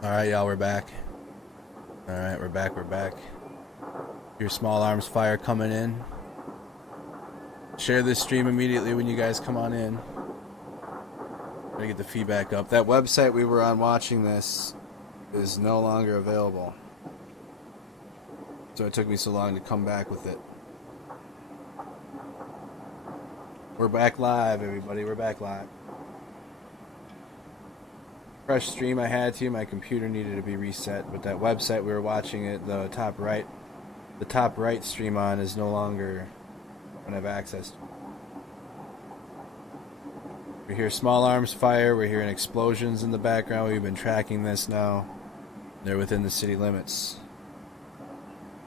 Alright, y'all, we're back. Alright, we're back. Your small arms fire coming in. Share this stream immediately when you guys come on in. Gotta get the feedback up. That website we were on watching this is no longer available. So it took me so long to come back with it. We're back live, everybody. We're back live. Fresh stream I had to. My computer needed to be reset, but that website we were watching it, the top right stream on is no longer going to have access to. We hear small arms fire. We're hearing explosions in the background. We've been tracking this now. They're within the city limits.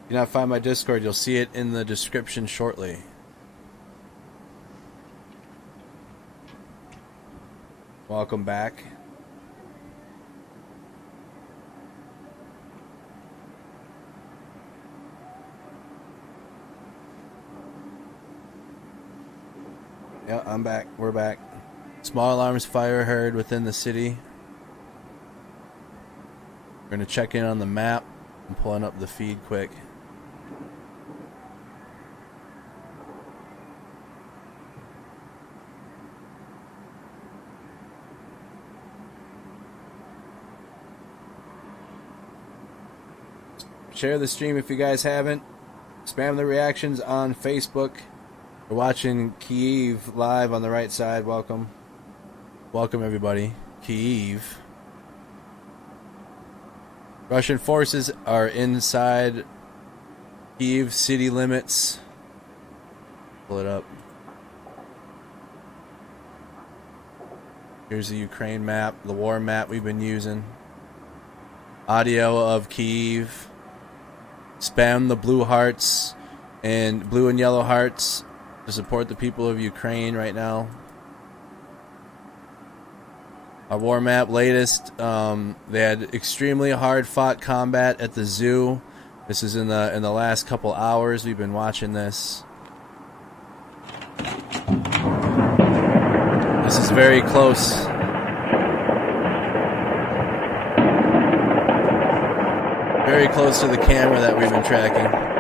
If you not find my Discord, you'll see it in the description shortly. Welcome back. Yeah, I'm back. We're back. Small arms fire heard within the city. We're going to check in on the map. I'm pulling up the feed quick. Share the stream if you guys haven't. Spam the reactions on Facebook. We're watching Kyiv live on the right side. Welcome. Welcome, everybody. Kyiv. Russian forces are inside Kyiv city limits. Pull it up. Here's the Ukraine map, the war map we've been using. Audio of Kyiv. Spam the blue hearts and blue and yellow hearts to support the people of Ukraine right now. Our war map latest, they had extremely hard fought combat at the zoo. This is in the last couple hours. We've been watching this. This is very close. Very close to the camera that we've been tracking.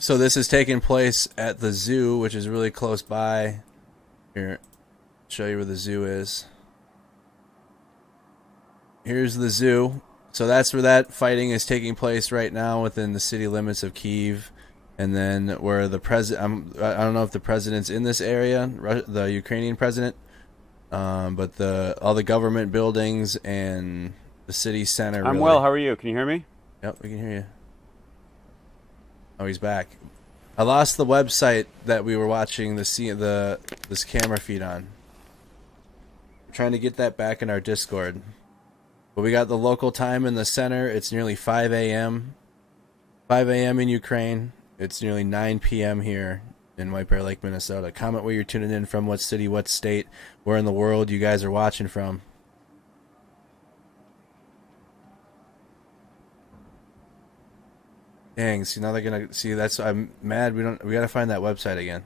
So this is taking place at the zoo, which is really close by. Here, show you where the zoo is. Here's the zoo. So that's where that fighting is taking place right now within the city limits of Kyiv. And then where the president, I don't know if the president's in this area, the Ukrainian president, but all the government buildings and the city center. I'm well. How are you? Can you hear me? Yep, we can hear you. Oh, he's back. I lost the website that we were watching this camera feed on. I'm trying to get that back in our Discord. But we got the local time in the center. It's nearly 5 a.m. 5 a.m. in Ukraine. It's nearly 9 p.m. here in White Bear Lake, Minnesota. Comment where you're tuning in from, what city, what state, where in the world you guys are watching from. Dang, see now they're gonna see that's I'm mad we gotta find that website again.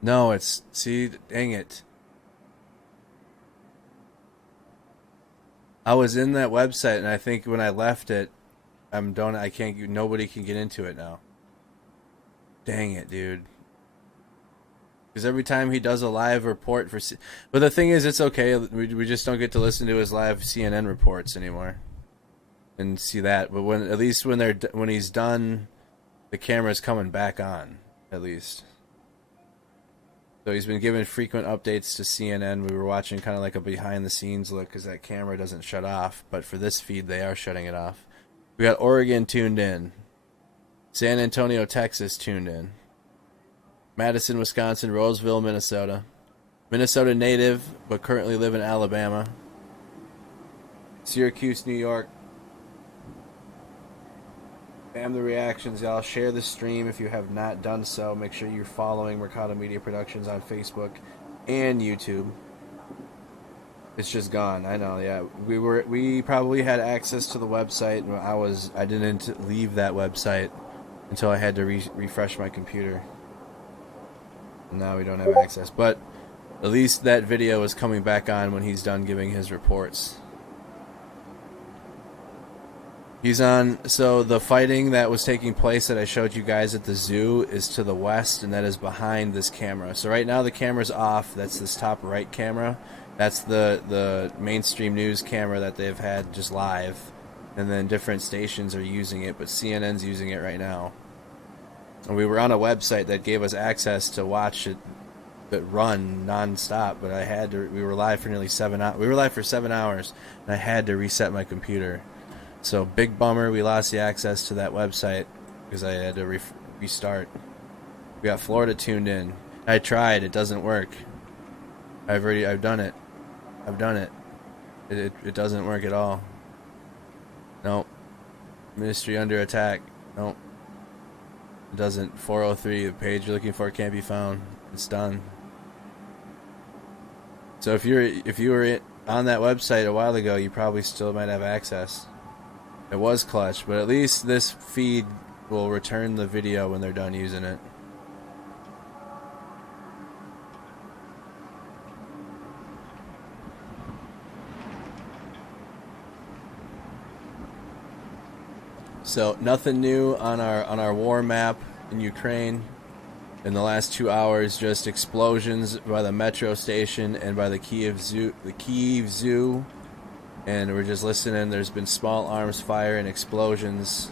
No, it's see dang it. I was in that website and I think when I left it nobody can get into it now. Dang it, dude. Because every time he does a live report but the thing is it's okay, we just don't get to listen to his live CNN reports anymore. And see that, but at least when he's done, the camera's coming back on, at least. So he's been giving frequent updates to CNN. We were watching kind of like a behind-the-scenes look because that camera doesn't shut off. But for this feed, they are shutting it off. We got Oregon tuned in, San Antonio, Texas tuned in, Madison, Wisconsin, Roseville, Minnesota, Minnesota native but currently live in Alabama, Syracuse, New York. Spam the reactions, y'all. Share the stream if you have not done so. Make sure you're following Mercado Media Productions on Facebook and YouTube. It's just gone. I know. Yeah, we probably had access to the website, and I didn't leave that website until I had to refresh my computer. And now we don't have access, but at least that video is coming back on when he's done giving his reports. He's on. So the fighting that was taking place that I showed you guys at the zoo is to the west, and that is behind this camera. So right now the camera's off. That's this top right camera. That's the mainstream news camera that they've had just live, and then different stations are using it, but CNN's using it right now. And we were on a website that gave us access to watch it run non-stop, but I had to. We were live for nearly 7 hours. We were live for 7 hours, and I had to reset my computer. So big bummer, we lost the access to that website because I had to restart. We got Florida tuned in. I tried, it doesn't work. I've done it. I've done it. It doesn't work at all. Nope. Ministry under attack. Nope. It doesn't. 403, the page you're looking for can't be found. It's done. So if you were on that website a while ago, you probably still might have access. It was clutch, but at least this feed will return the video when they're done using it. So nothing new on our war map in Ukraine in the last 2 hours. Just explosions by the metro station and by the Kyiv zoo. And we're just listening. There's been small arms fire and explosions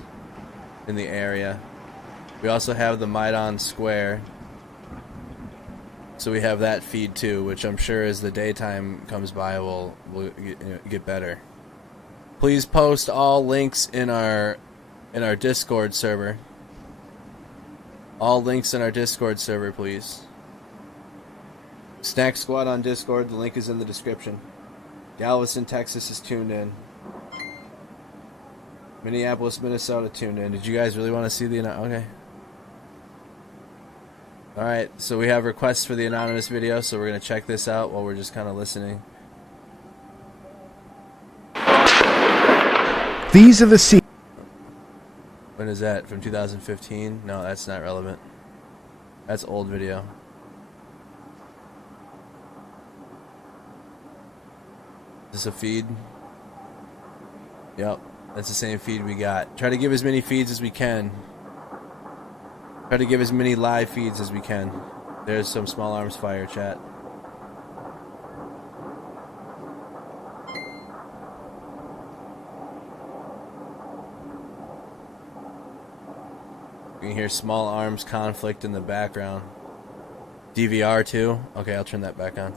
in the area. We also have the Maidan Square. So we have that feed too, which I'm sure as the daytime comes by will get better. Please post all links in our Discord server. All links in our Discord server, please. Snack Squad on Discord. The link is in the description. Galveston, Texas is tuned in. Minneapolis, Minnesota tuned in. Did you guys really want to see the... Okay. Alright, so we have requests for the anonymous video, so we're going to check this out while we're just kind of listening. These are the When is that? From 2015? No, that's not relevant. That's old video. Is this a feed? Yep, that's the same feed we got. Try to give as many feeds as we can. Try to give as many live feeds as we can. There's some small arms fire, chat. You can hear small arms conflict in the background. DVR too? Okay, I'll turn that back on.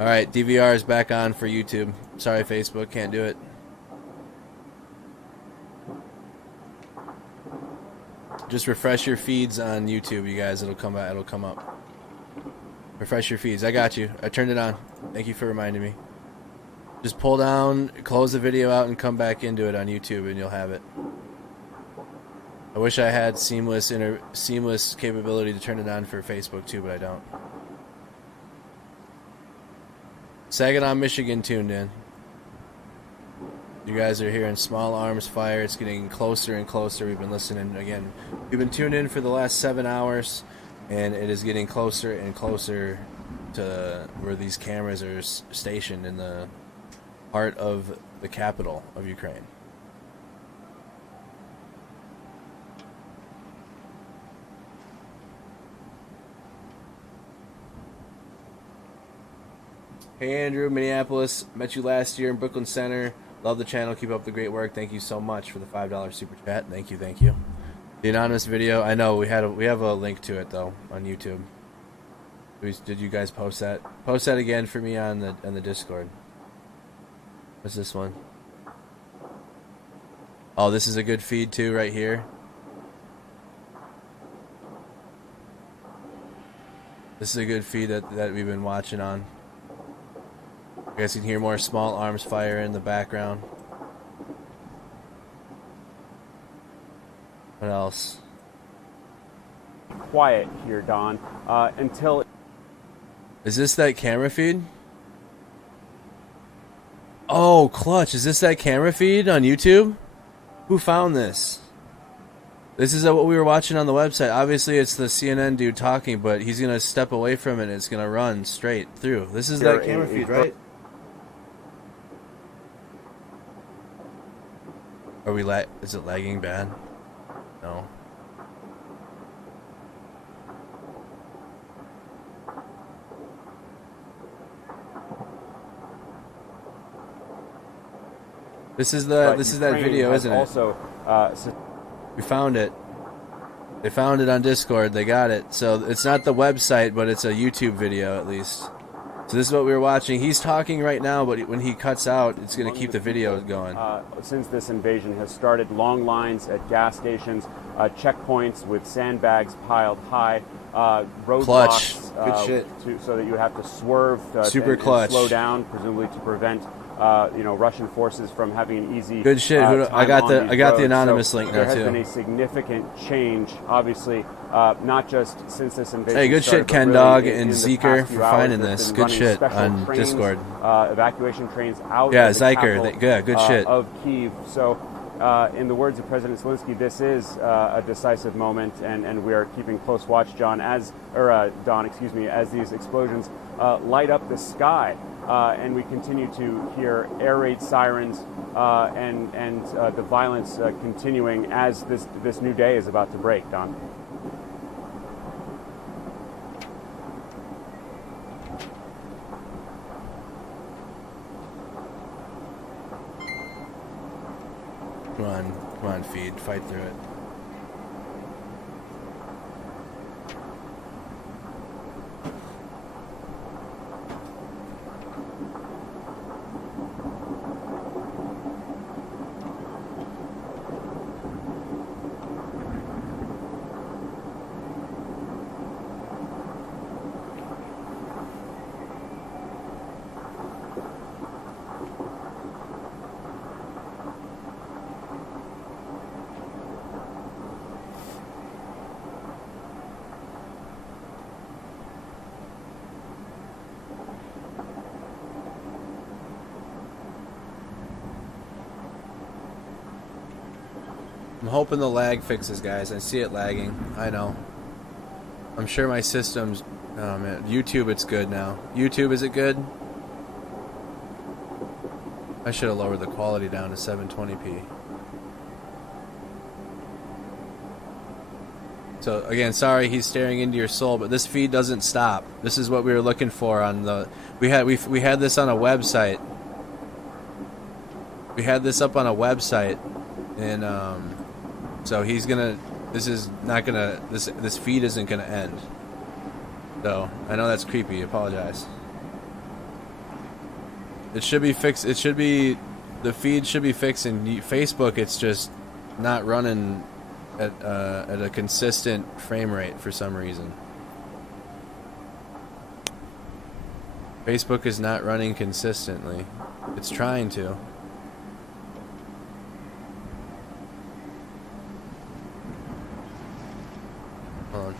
Alright, DVR is back on for YouTube. Sorry, Facebook, can't do it. Just refresh your feeds on YouTube, you guys. It'll come out. It'll come up. Refresh your feeds. I got you. I turned it on. Thank you for reminding me. Just pull down, close the video out, and come back into it on YouTube, and you'll have it. I wish I had seamless capability to turn it on for Facebook too, but I don't. Saginaw, Michigan tuned in. You guys are hearing small arms fire. It's getting closer and closer. We've been listening again. We've been tuned in for the last 7 hours, and it is getting closer and closer to where these cameras are stationed in the heart of the capital of Ukraine. Hey Andrew, Minneapolis. Met you last year in Brooklyn Center. Love the channel. Keep up the great work. Thank you so much for the $5 super chat. Thank you, thank you. The anonymous video. I know we have a link to it though on YouTube. Did you guys post that? Post that again for me on the Discord. What's this one? Oh, this is a good feed too, right here. This is a good feed that we've been watching on. You guys can hear more small arms fire in the background. What else? Quiet here, Don, until... Is this that camera feed? Oh, clutch. Is this that camera feed on YouTube? Who found this? This is what we were watching on the website. Obviously, it's the CNN dude talking, but he's going to step away from it and it's going to run straight through. This is that camera feed, right? Are we is it lagging bad? No. This is that video, isn't it? Also, we found it. They found it on Discord. They got it. So it's not the website, but it's a YouTube video at least. So this is what we were watching. He's talking right now, but when he cuts out, it's going to keep the video going. Since this invasion has started, long lines at gas stations, checkpoints with sandbags piled high, roadblocks, good shit. So that you have to swerve Super and slow down, presumably to prevent Russian forces from having an easy good shit. I got the anonymous link now too. There has been a significant change, obviously, not just since this invasion. Hey, good started, shit, Ken really Dog in and the Zeker past few for hours. finding There's this. been Good shit special on trains, Discord. Evacuation trains out yeah, of the Zyker. capital, Good shit. Of Kyiv. So, in the words of President Zelenskyy, this is a decisive moment, and we are keeping close watch, Don, as these explosions light up the sky. And we continue to hear air raid sirens and the violence continuing as this new day is about to break, Don. Come on, feed, fight through it. I'm hoping the lag fixes, guys. I see it lagging. I know. I'm sure my system's... Oh, man. YouTube, it's good now. YouTube, is it good? I should have lowered the quality down to 720p. So, again, sorry he's staring into your soul, but this feed doesn't stop. This is what we were looking for on the... We had this on a website. We had this up on a website, and so he's gonna. This is not gonna. This feed isn't gonna end. So I know that's creepy. Apologize. It should be fixed. It should be. The feed should be fixed in Facebook. It's just not running at a consistent frame rate for some reason. Facebook is not running consistently. It's trying to. Hold on.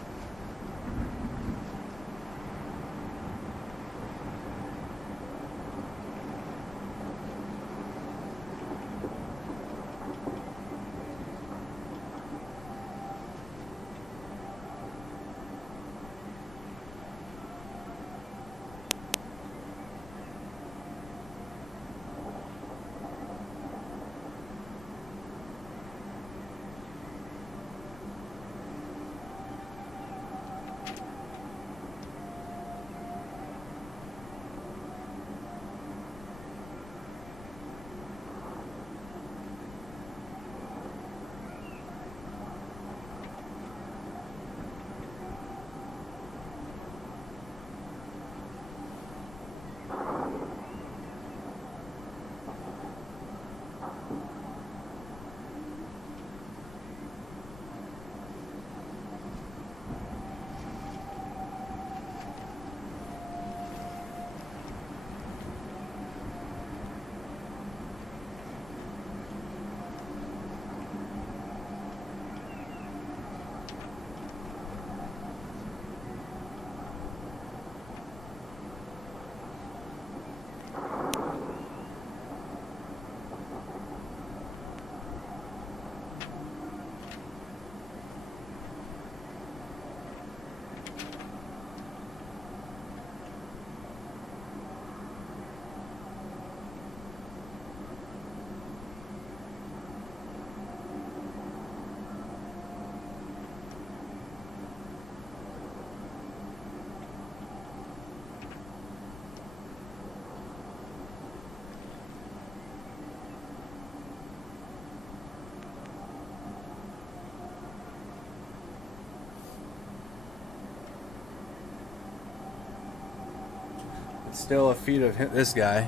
still a feed of him, this guy.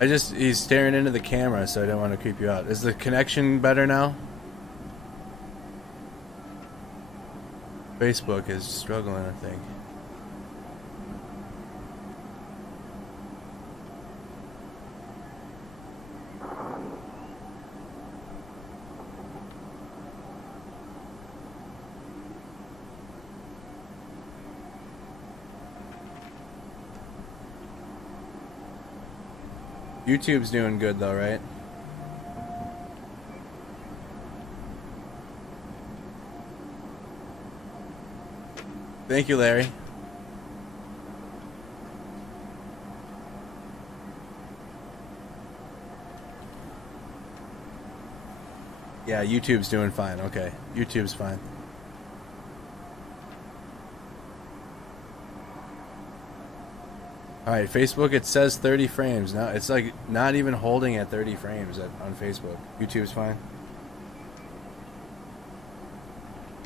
He's staring into the camera, so I don't want to creep you out. Is the connection better now? Facebook is struggling, I think. YouTube's doing good though, right? Thank you, Larry. Yeah, YouTube's doing fine. Okay, YouTube's fine. All right, Facebook, it says 30 frames. Now it's like not even holding at 30 frames on Facebook. YouTube's fine.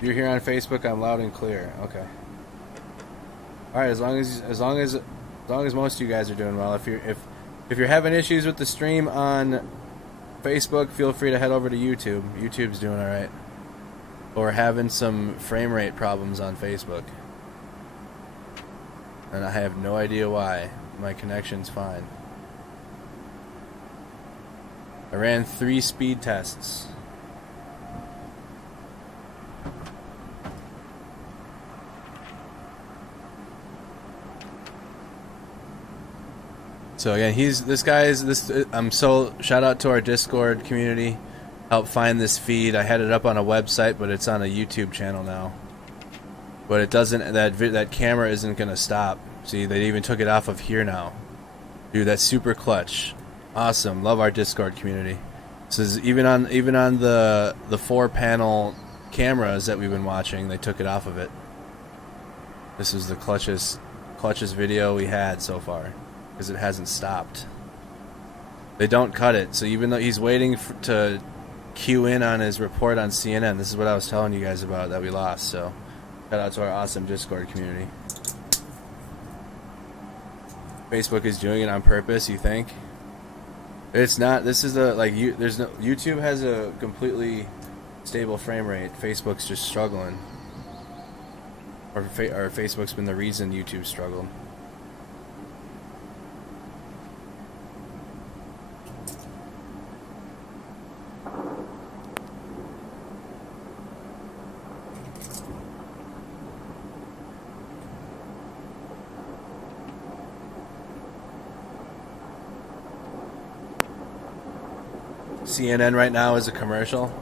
You're here on Facebook, I'm loud and clear. Okay. All right, as long as most of you guys are doing well. If you're having issues with the stream on Facebook, feel free to head over to YouTube. YouTube's doing all right. Or having some frame rate problems on Facebook. And I have no idea why. My connection's fine. I ran 3 speed tests. So again, shout out to our Discord community. Help find this feed. I had it up on a website, but it's on a YouTube channel now. But it doesn't. That camera isn't gonna stop. See, they even took it off of here now. Dude, that's super clutch. Awesome. Love our Discord community. This is even on the 4-panel cameras that we've been watching. They took it off of it. This is the clutchest video we had so far because it hasn't stopped. They don't cut it. So even though he's waiting to cue in on his report on CNN, this is what I was telling you guys about that we lost. So. Shout out to our awesome Discord community. Facebook is doing it on purpose, you think? It's not. This is YouTube has a completely stable frame rate. Facebook's just struggling. Or Facebook's been the reason YouTube struggled. CNN right now is a commercial.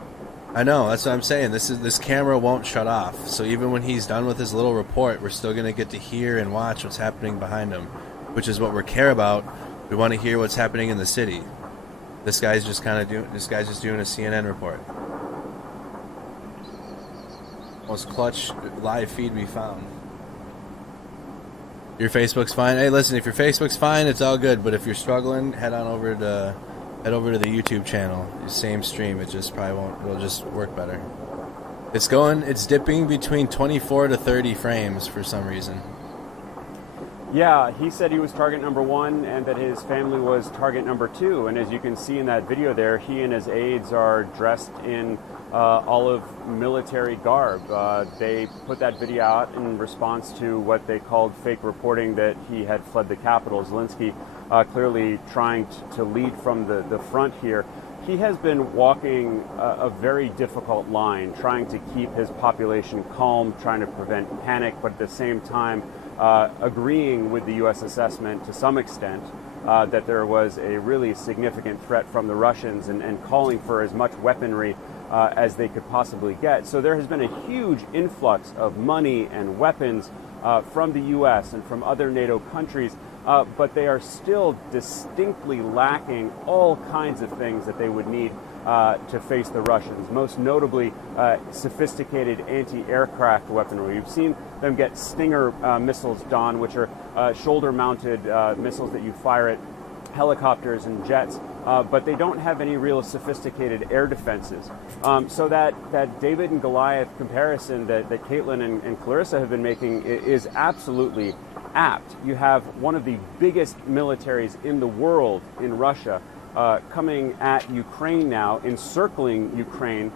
I know, that's what I'm saying. This camera won't shut off. So even when he's done with his little report, we're still gonna get to hear and watch what's happening behind him, which is what we care about. We want to hear what's happening in the city. This guy's just doing a CNN report. Most clutch live feed we found. Your Facebook's fine. Hey, listen, if your Facebook's fine, it's all good. But if you're struggling, head over to the YouTube channel. Same stream. It just probably won't. It'll just work better. It's dipping between 24 to 30 frames for some reason. Yeah, he said he was target number 1 and that his family was target number 2. And as you can see in that video there, he and his aides are dressed in olive military garb. They put that video out in response to what they called fake reporting that he had fled the capital. Zelenskyy clearly trying to lead from the front here. He has been walking a very difficult line, trying to keep his population calm, trying to prevent panic, but at the same time agreeing with the U.S. assessment to some extent that there was a really significant threat from the Russians and calling for as much weaponry as they could possibly get. So there has been a huge influx of money and weapons from the U.S. and from other NATO countries, but they are still distinctly lacking all kinds of things that they would need to face the Russians, most notably sophisticated anti-aircraft weaponry. We've seen them get Stinger missiles, Don, which are shoulder-mounted missiles that you fire at helicopters and jets, but they don't have any real sophisticated air defenses. So that David and Goliath comparison that Caitlin and Clarissa have been making is absolutely apt. You have one of the biggest militaries in the world in Russia coming at Ukraine now, encircling Ukraine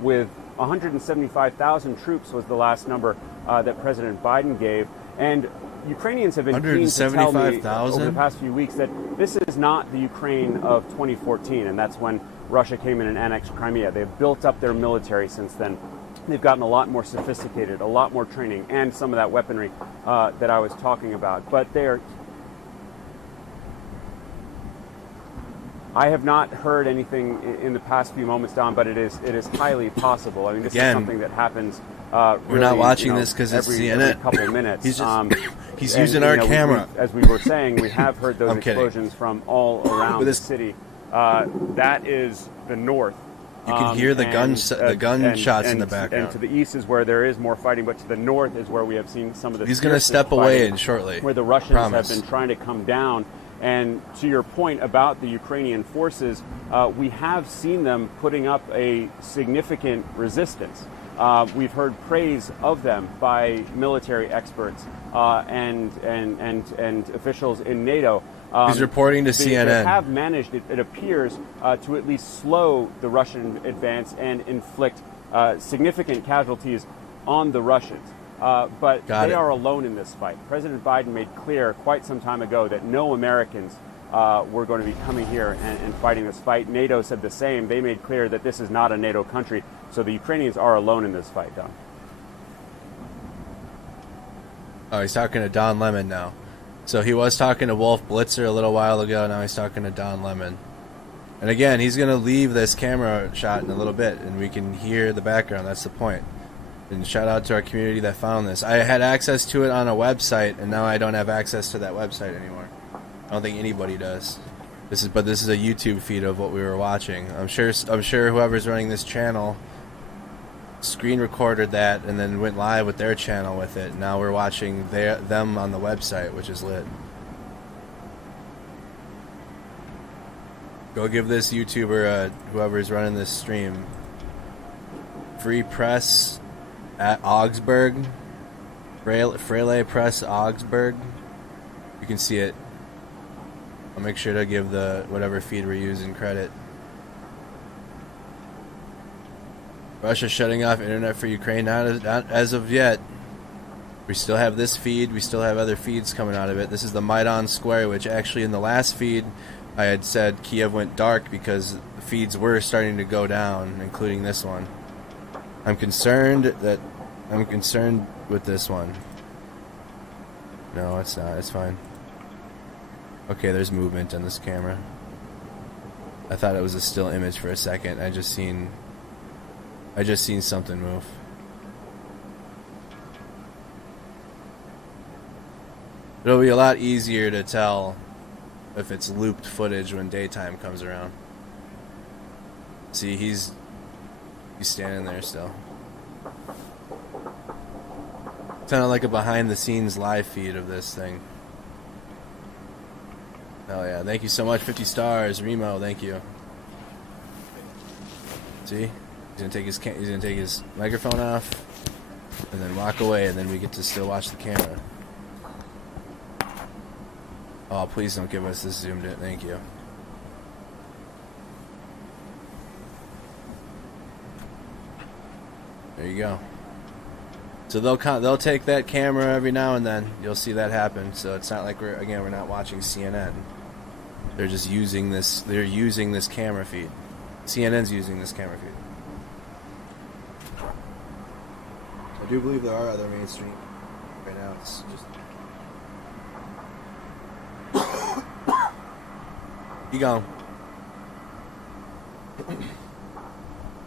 with 175,000 troops was the last number that President Biden gave. And Ukrainians have been keen to tell me over the past few weeks that this is not the Ukraine of 2014, and that's when Russia came in and annexed Crimea. They've built up their military since then. They've gotten a lot more sophisticated, a lot more training, and some of that weaponry that I was talking about. But I have not heard anything in the past few moments, Don, but it is highly possible. I mean, this is something that happens. We're not watching this because it's CNN. Every couple of minutes. He's using our camera. As we were saying, we have heard those explosions from all around the city. That is the north. You can hear the gunshots in the background. And to the east is where there is more fighting, but to the north is where we have seen some of the. He's going to step away shortly. Where the Russians have been trying to come down. And to your point about the Ukrainian forces, we have seen them putting up a significant resistance. We've heard praise of them by military experts and officials in NATO. He's reporting to CNN. They have managed, it appears, to at least slow the Russian advance and inflict significant casualties on the Russians. But they are alone in this fight. President Biden made clear quite some time ago that no Americans were going to be coming here and fighting this fight. NATO said the same. They made clear that this is not a NATO country. So the Ukrainians are alone in this fight, Don. Oh, he's talking to Don Lemon now. So he was talking to Wolf Blitzer a little while ago. Now he's talking to Don Lemon. And again, he's going to leave this camera shot in a little bit, and we can hear the background. That's the point. And shout out to our community that found this. I had access to it on a website, and now I don't have access to that website anymore. I don't think anybody does. This is a YouTube feed of what we were watching. I'm sure whoever's running this channel screen recorded that and then went live with their channel with it. Now we're watching them on the website, which is lit. Go give this YouTuber, whoever's running this stream, free press at Augsburg, Frele Press Augsburg. You can see it. I'll make sure to give the whatever feed we're using credit. Russia shutting off internet for Ukraine, not as of yet. We still have this feed. We still have other feeds coming out of it. This is the Maidan Square, which actually in the last feed I had said Kiev went dark because the feeds were starting to go down, including this one. I'm concerned with this one. No, it's not. It's fine. Okay, there's movement on this camera. I thought it was a still image for a second. I just seen something move. It'll be a lot easier to tell if it's looped footage when daytime comes around. See, he's standing there still. Kind of like a behind-the-scenes live feed of this thing. Hell yeah! Thank you so much, 50 stars, Remo. Thank you. See, he's gonna take his microphone off, and then walk away, and then we get to still watch the camera. Oh, please don't give us this zoomed in. Thank you. There you go. So they'll take that camera every now and then. You'll see that happen. So it's not like we're not watching CNN. They're just using this. They're using this camera feed. CNN's using this camera feed. I do believe there are other mainstream right now. It's just. You go.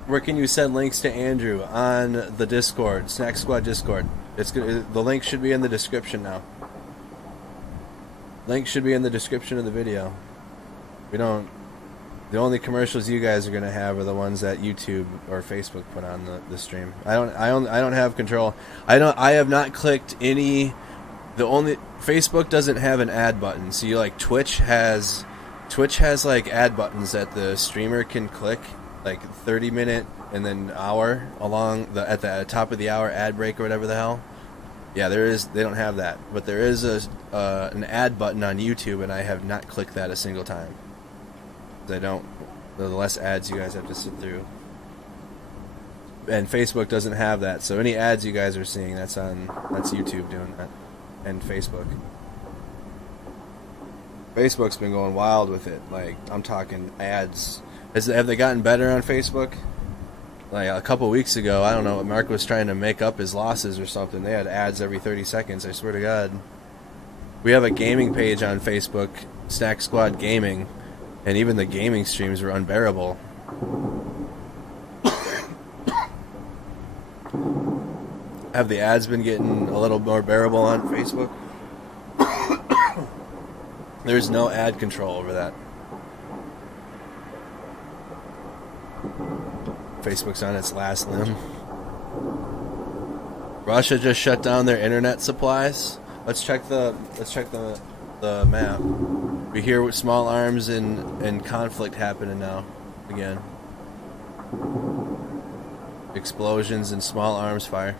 Where can you send links to Andrew? On the Discord, Snack Squad Discord. The link should be in the description now. Link should be in the description of the video. The only commercials you guys are gonna have are the ones that YouTube or Facebook put on the stream. I don't have control. I have not clicked any. Facebook doesn't have an ad button. So Twitch has like ad buttons that the streamer can click, like 30-minute and then hour along at the top of the hour ad break or whatever the hell. Yeah, there is. They don't have that, but there is an ad button on YouTube, and I have not clicked that a single time. They don't. The less ads you guys have to sit through, and Facebook doesn't have that. So any ads you guys are seeing, that's YouTube doing that, and Facebook. Facebook's been going wild with it. Like, I'm talking ads. Have they gotten better on Facebook? Like a couple weeks ago, I don't know, Mark was trying to make up his losses or something. They had ads every 30 seconds, I swear to God. We have a gaming page on Facebook, Snack Squad Gaming, and even the gaming streams were unbearable. Have the ads been getting a little more bearable on Facebook? There's no ad control over that. Facebook's on its last limb. Russia just shut down their internet supplies. Let's check the map. We hear small arms and conflict happening now again. Explosions and small arms fire.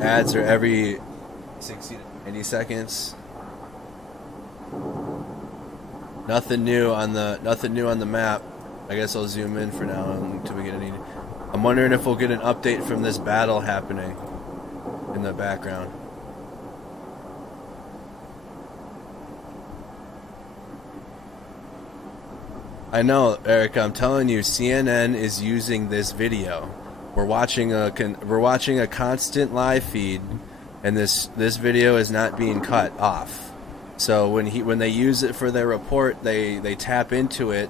Ads are every 60 to 90 seconds. Nothing new on the map. I guess I'll zoom in for now until we get any. I'm wondering if we'll get an update from this battle happening in the background. I know, Eric. I'm telling you, CNN is using this video. We're watching a constant live feed, and this video is not being cut off. So when they use it for their report, they tap into it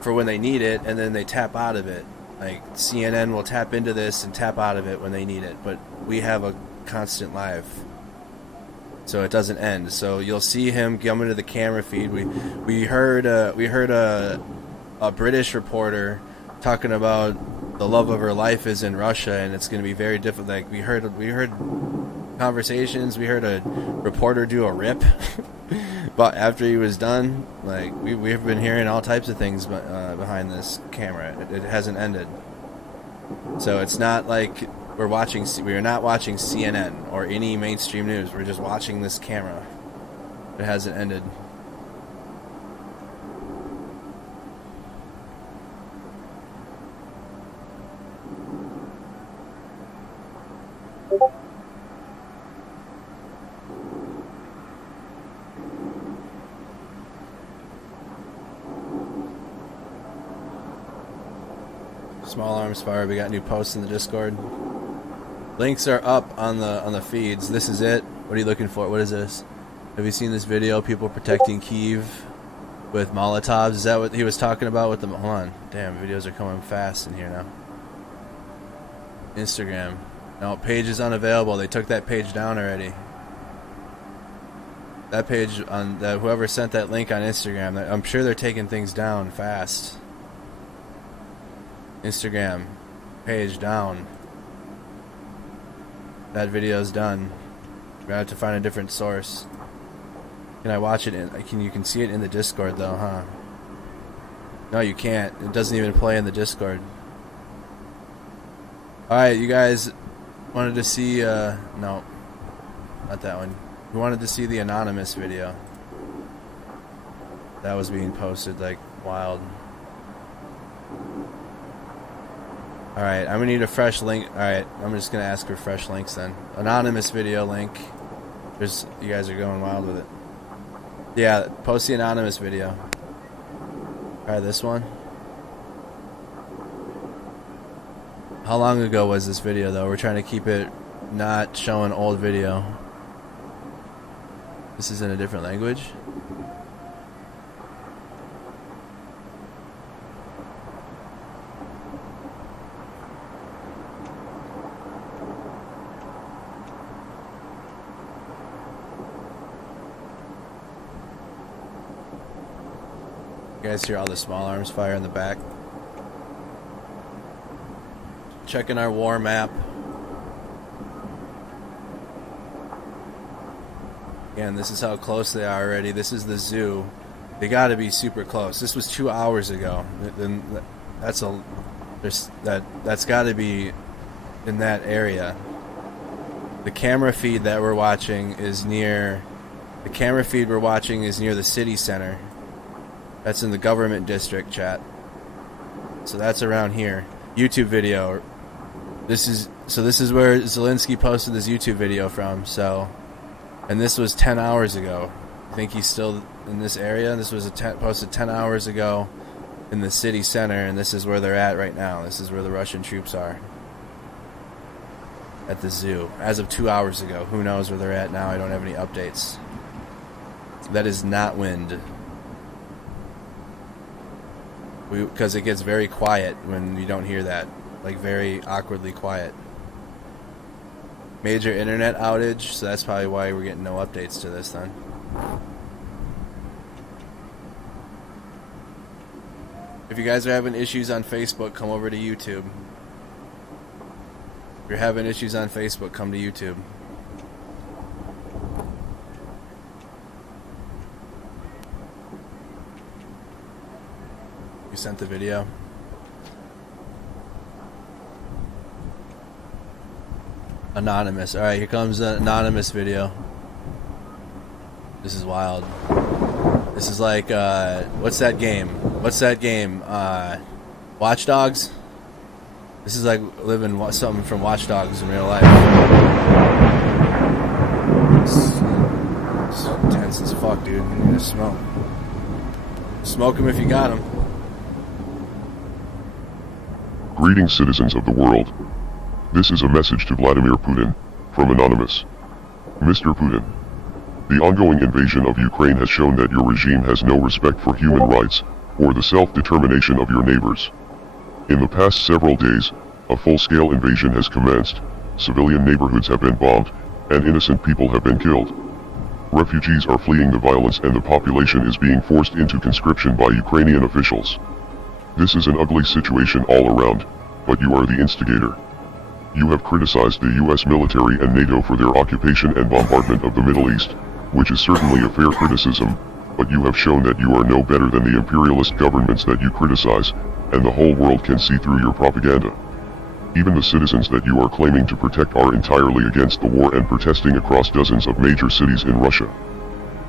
for when they need it, and then they tap out of it. Like, CNN will tap into this and tap out of it when they need it, but we have a constant live, so it doesn't end. So you'll see him come into the camera feed. We heard a British reporter talking about the love of her life is in Russia, and it's going to be very difficult. Like, we heard conversations. We heard a reporter do a rip. But after he was done, like, we've been hearing all types of things behind this camera. It hasn't ended. So it's not like we are not watching CNN or any mainstream news. We're just watching this camera. It hasn't ended. Small arms fire. We got new posts in the Discord. Links are up on the feeds. This is it. What are you looking for? What is this? Have you seen this video? People protecting Kyiv with Molotovs. Is that what he was talking about with the? Hold on. Damn, videos are coming fast in here now. Instagram. No, page is unavailable. They took that page down already. That page on whoever sent that link on Instagram. I'm sure they're taking things down fast. Instagram page down. That video's done. We're gonna have to find a different source. Can I watch it? You can see it in the Discord though, huh? No, you can't. It doesn't even play in the Discord. All right, you guys wanted to see? No, not that one. We wanted to see the anonymous video. That was being posted like wild. Alright, I'm going to need a fresh link. Alright, I'm just going to ask for fresh links then. Anonymous video link. You guys are going wild with it. Yeah, post the anonymous video. Alright, this one. How long ago was this video though? We're trying to keep it not showing old video. This is in a different language. You guys hear all the small arms fire in the back. Checking our war map. Again, this is how close they are already. This is the zoo. They got to be super close. This was 2 hours ago. Then that's got to be in that area. The camera feed that we're watching is near... The camera feed we're watching is near the city center. That's in the government district, chat. So that's around here. YouTube video. This is where Zelenskyy posted this YouTube video from. So, and this was 10 hours ago. I think he's still in this area. This was posted 10 hours ago in the city center, and this is where they're at right now. This is where the Russian troops are. At the zoo. As of 2 hours ago. Who knows where they're at now? I don't have any updates. That is not wind. Because it gets very quiet when you don't hear that. Like, very awkwardly quiet. Major internet outage, so that's probably why we're getting no updates to this then. If you guys are having issues on Facebook, come over to YouTube. If you're having issues on Facebook, come to YouTube. You sent the video? Anonymous. Alright, here comes the anonymous video. This is wild. This is like, what's that game? What's that game? Watch Dogs? This is like living something from Watch Dogs in real life. It's intense as fuck, dude. You need to smoke. Smoke them if you got them. Greetings, citizens of the world. This is a message to Vladimir Putin, from Anonymous. Mr. Putin, the ongoing invasion of Ukraine has shown that your regime has no respect for human rights, or the self-determination of your neighbors. In the past several days, a full-scale invasion has commenced, civilian neighborhoods have been bombed, and innocent people have been killed. Refugees are fleeing the violence and the population is being forced into conscription by Ukrainian officials. This is an ugly situation all around, but you are the instigator. You have criticized the US military and NATO for their occupation and bombardment of the Middle East, which is certainly a fair criticism, but you have shown that you are no better than the imperialist governments that you criticize, and the whole world can see through your propaganda. Even the citizens that you are claiming to protect are entirely against the war and protesting across dozens of major cities in Russia.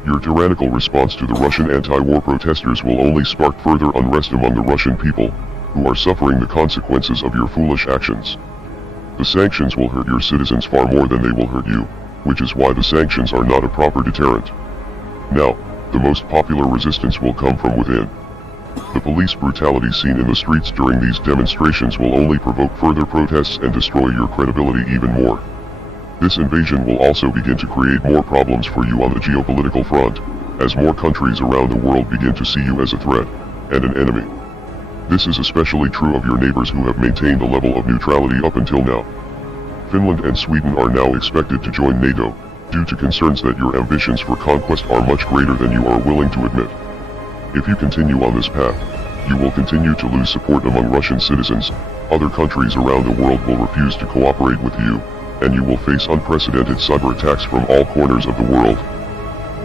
Your tyrannical response to the Russian anti-war protesters will only spark further unrest among the Russian people, who are suffering the consequences of your foolish actions. The sanctions will hurt your citizens far more than they will hurt you, which is why the sanctions are not a proper deterrent. Now, the most popular resistance will come from within. The police brutality seen in the streets during these demonstrations will only provoke further protests and destroy your credibility even more. This invasion will also begin to create more problems for you on the geopolitical front, as more countries around the world begin to see you as a threat, and an enemy. This is especially true of your neighbors who have maintained a level of neutrality up until now. Finland and Sweden are now expected to join NATO, due to concerns that your ambitions for conquest are much greater than you are willing to admit. If you continue on this path, you will continue to lose support among Russian citizens, other countries around the world will refuse to cooperate with you, and you will face unprecedented cyber attacks from all corners of the world.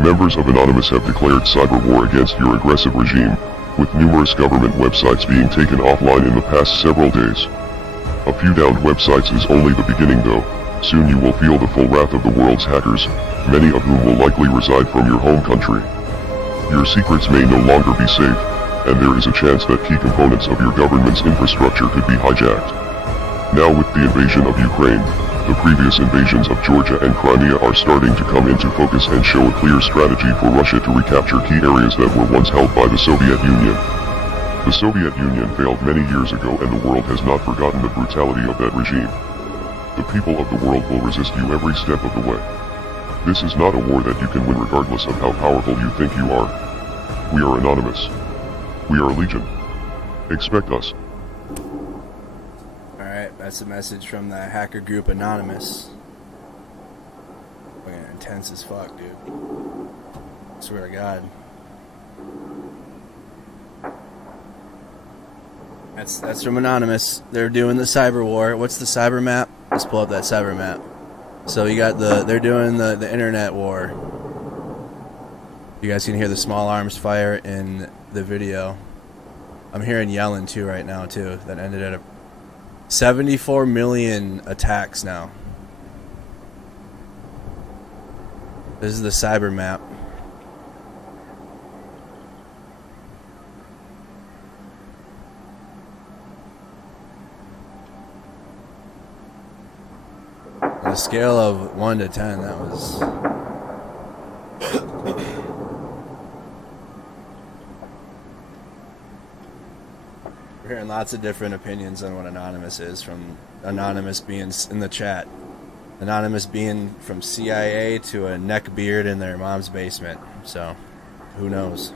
Members of Anonymous have declared cyber war against your aggressive regime, with numerous government websites being taken offline in the past several days. A few downed websites is only the beginning though. Soon you will feel the full wrath of the world's hackers, many of whom will likely reside from your home country. Your secrets may no longer be safe, and there is a chance that key components of your government's infrastructure could be hijacked. Now with the invasion of Ukraine, the previous invasions of Georgia and Crimea are starting to come into focus and show a clear strategy for Russia to recapture key areas that were once held by the Soviet Union. The Soviet Union failed many years ago and the world has not forgotten the brutality of that regime. The people of the world will resist you every step of the way. This is not a war that you can win regardless of how powerful you think you are. We are Anonymous. We are Legion. Expect us. Alright, that's a message from the hacker group Anonymous. Fucking intense as fuck, dude. I swear to God. That's from Anonymous. They're doing the cyber war. What's the cyber map? Let's pull up that cyber map. So you got they're doing the internet war. You guys can hear the small arms fire in the video. I'm hearing yelling too right now too. That ended at 74 million attacks now. This is the cyber map. On a scale of 1 to 10, that was... We're hearing lots of different opinions on what Anonymous is, from Anonymous being in the chat. Anonymous being from CIA to a neck beard in their mom's basement. So, who knows?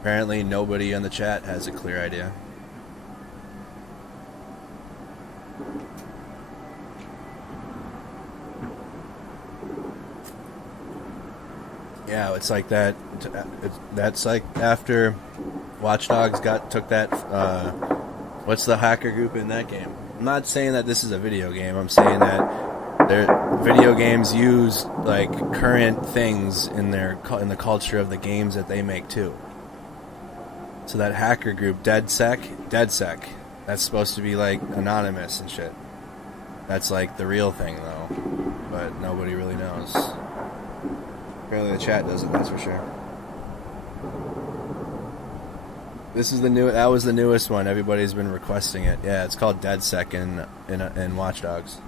Apparently nobody in the chat has a clear idea. Yeah, it's like that. That's like after Watch Dogs took that. What's the hacker group in that game? I'm not saying that this is a video game. I'm saying that their video games use like current things in the culture of the games that they make too. So that hacker group, DedSec, that's supposed to be like anonymous and shit. That's like the real thing though, but nobody really knows. Apparently the chat doesn't, that's for sure. This is that was the newest one. Everybody's been requesting it. Yeah, it's called DedSec in Watch Dogs.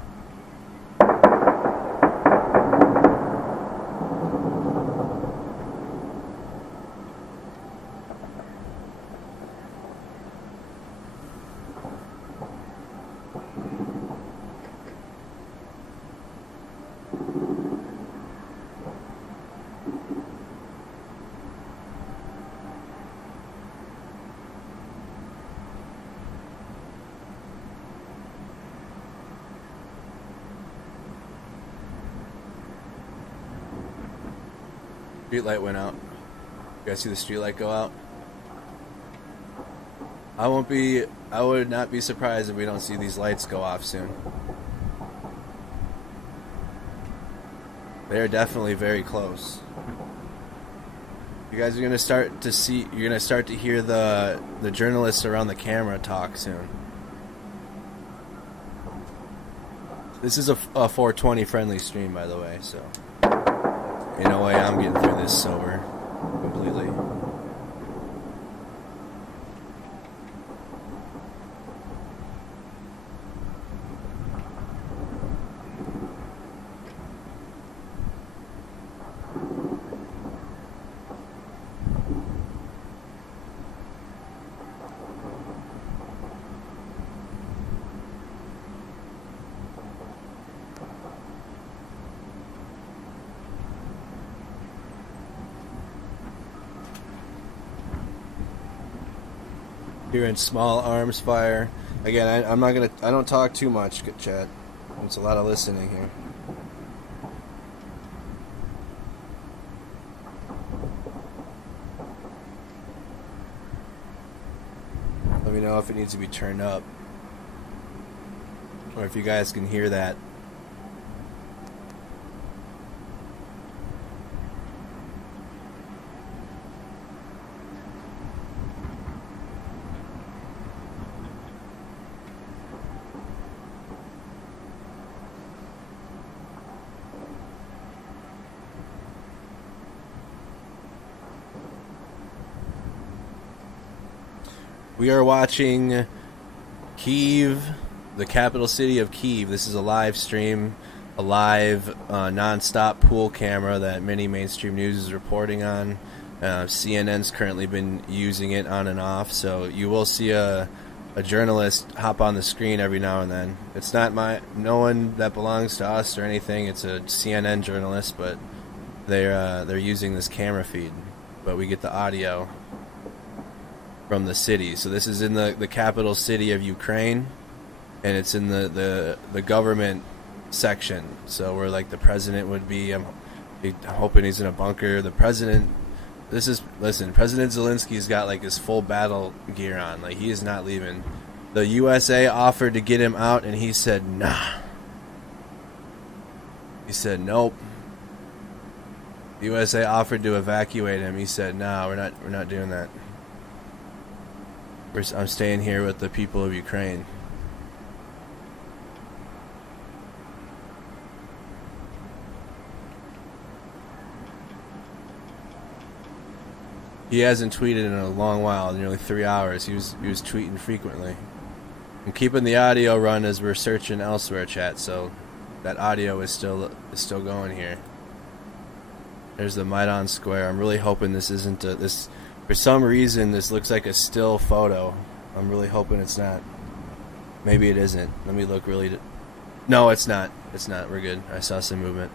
Street light went out. You guys see the street light go out? I would not be surprised if we don't see these lights go off soon. They are definitely very close. You guys are gonna start to hear the journalists around the camera talk soon. This is a 420 friendly stream, by the way, so in a way I'm getting through this sober completely. Hearing small arms fire. Again, I don't talk too much, good chat. It's a lot of listening here. Let me know if it needs to be turned up, or if you guys can hear that. We are watching Kyiv, the capital city of Kyiv. This is a live stream, a live non-stop pool camera that many mainstream news is reporting on. CNN's currently been using it on and off, so you will see a journalist hop on the screen every now and then. It's not no one that belongs to us or anything. It's a CNN journalist, but they're using this camera feed, but we get the audio from the city. So this is in the capital city of Ukraine, and it's in the government section. So where like the president would be. I'm hoping he's in a bunker. The president. President Zelensky's got like his full battle gear on. Like he is not leaving. The USA offered to get him out, and he said nah. He said nope. The USA offered to evacuate him. He said no, we're not doing that. I'm staying here with the people of Ukraine. He hasn't tweeted in a long while, nearly 3 hours. He was tweeting frequently. I'm keeping the audio run as we're searching elsewhere, chat, so that audio is still going here. There's the Maidan Square. I'm really hoping this isn't this. For some reason, this looks like a still photo. I'm really hoping it's not. Maybe it isn't. Let me look really. No, it's not. It's not. We're good. I saw some movement.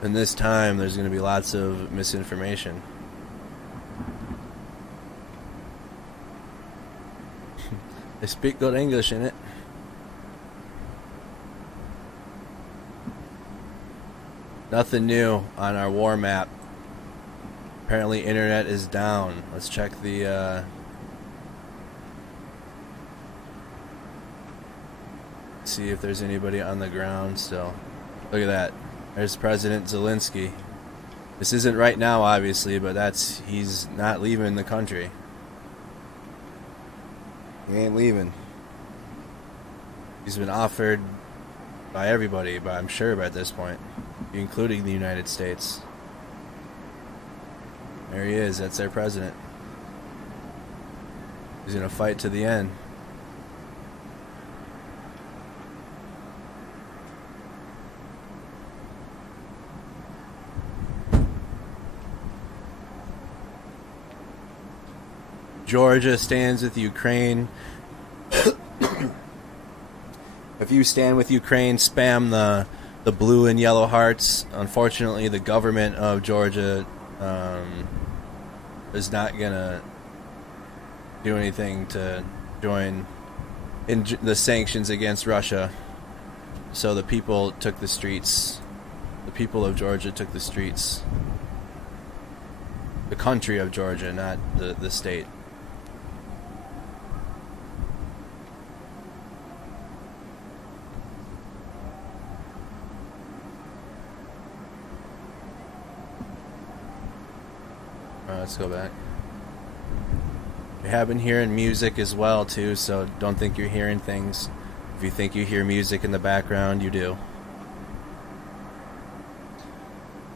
And this time, there's going to be lots of misinformation. They speak good English in it. Nothing new on our war map. Apparently internet is down. Let's check the see if there's anybody on the ground still. Look at that. There's President Zelenskyy. This isn't right now, obviously, but he's not leaving the country. He ain't leaving. He's been offered by everybody, but I'm sure by this point, including the United States. There he is. That's their president. He's going to fight to the end. Georgia stands with Ukraine. If you stand with Ukraine, spam the blue and yellow hearts. Unfortunately, the government of Georgia is not gonna do anything to join in the sanctions against Russia. So the people took the streets. The people of Georgia took the streets. The country of Georgia, not the state. Let's go back. We have been hearing music as well too, so don't think you're hearing things. If you think you hear music in the background, you do.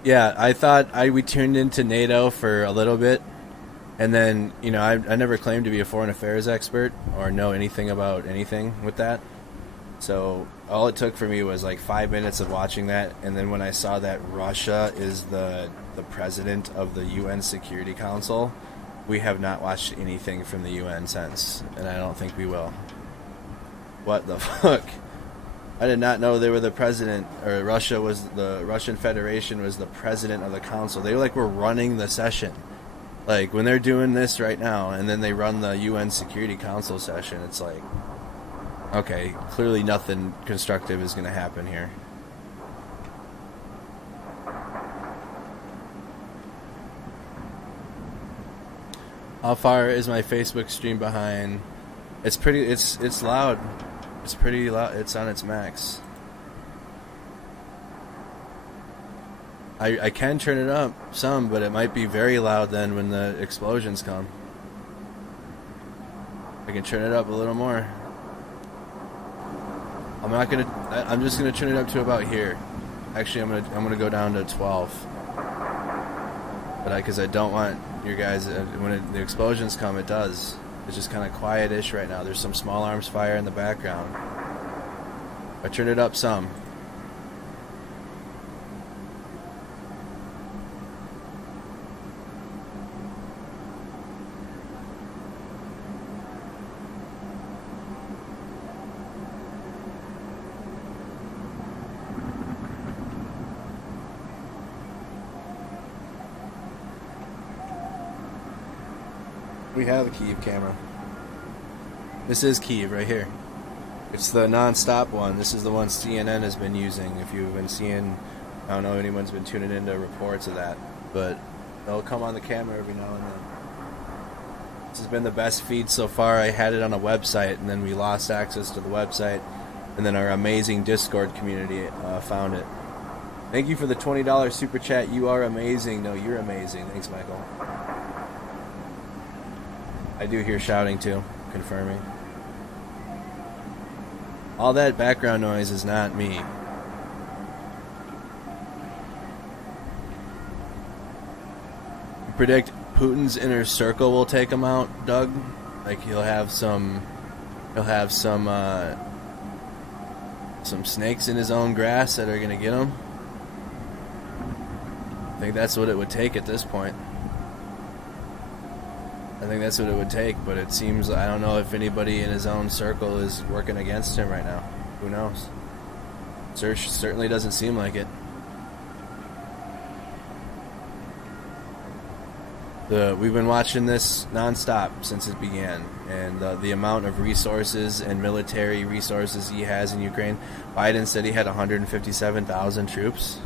Yeah, I thought we tuned into NATO for a little bit, and then, you know, I never claimed to be a foreign affairs expert or know anything about anything with that. So all it took for me was like 5 minutes of watching that, and then when I saw that Russia is the president of the UN Security Council, we have not watched anything from the UN since, and I don't think we will. What the fuck? I did not know they were the president, or the Russian Federation was the president of the council. They were running the session. Like, when they're doing this right now, and then they run the UN Security Council session, it's like, okay, clearly nothing constructive is going to happen here. How far is my Facebook stream behind? It's loud. It's pretty loud. It's on its max. I can turn it up some, but it might be very loud then when the explosions come. I can turn it up a little more. I'm just gonna turn it up to about here. Actually, I'm gonna go down to 12. But because I don't want you guys, when the explosions come, it does. It's just kind of quiet-ish right now. There's some small arms fire in the background. I turned it up some. We have a Kyiv camera. This is Kyiv right here. It's the non-stop one. This is the one CNN has been using. If you've been seeing, I don't know if anyone's been tuning into reports of that, but they'll come on the camera every now and then. This has been the best feed so far. I had it on a website, and then we lost access to the website, and then our amazing Discord community found it. Thank you for the $20 super chat. You are amazing. No, you're amazing. Thanks, Michael. I do hear shouting too, confirming. All that background noise is not me. predict Putin's inner circle will take him out, Doug. Like he'll have some snakes in his own grass that are gonna get him. I think that's what it would take at this point. I think that's what it would take, but it seems, I don't know if anybody in his own circle is working against him right now. Who knows? Certainly doesn't seem like it. We've been watching this nonstop since it began, and the amount of resources and military resources he has in Ukraine. Biden said he had 157,000 troops.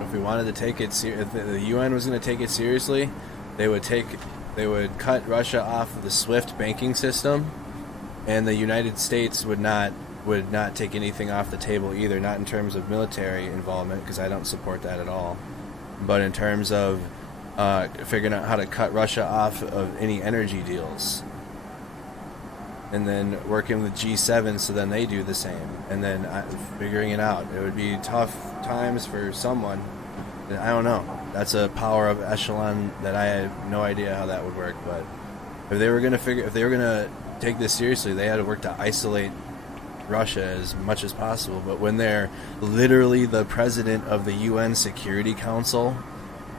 If we wanted to take it, if the UN was going to take it seriously, they would cut Russia off of the SWIFT banking system. And the United States would not take anything off the table either, not in terms of military involvement, because I don't support that at all, but in terms of figuring out how to cut Russia off of any energy deals, and then working with G7 so then they do the same, and then figuring it out. It would be tough times for someone. I don't know. That's a power of echelon that I have no idea how that would work, but if they were going to take this seriously, they had to work to isolate Russia as much as possible. But when they're literally the president of the UN Security Council,